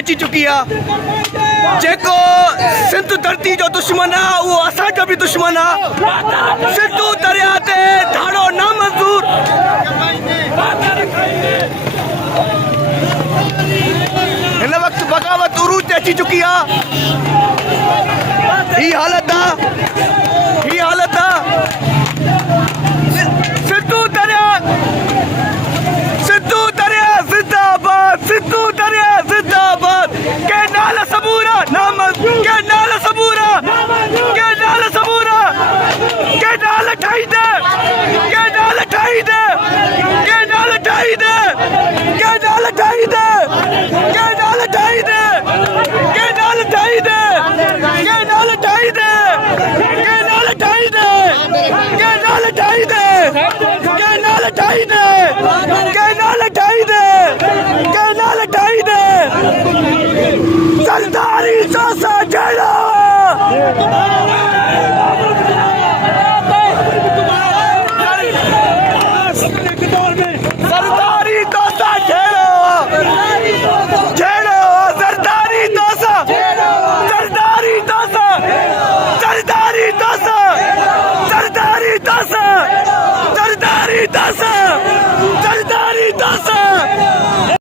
अची चुकी आहे। जेको सिंध धरती जो दुश्मन आहे उहो असांजो बि दुश्मन आहे। सिंधू दरिया ते धाड़ो नामंज़ूर। हिन वक़्तु बग़ावत उरूज ते अची चुकी आहे। ही हालत आहे, ही हालत आहे। सिंधू दरिया, सिंधू दरिया जिंदाबाद, सिंधू दरिया जिंदाबाद। के नाल सबूरा नामंज़ूर, के नाल सबूरा, के नाल सबूरा, के नाल ठाई दे, के नाल ठाई दे, के नाल ठाई दे, के नाल ठाई दे, के नाल ठाई दे, के नाल ठाई दे, के नाल ठाई दे, के नाल ठाई दे, के नाल ठाई दे, के नाल ठाई दे, के नाल ठाई दे, के नाल ठाई दे। सरदारी तोसां जहिड़ो सरदारी तोसां जहिड़ो जहिड़ो सरदारी तोसां, सरदारी तोसां, सरदारी तोसां, सरदारी तोसां, सरदारी तोसां।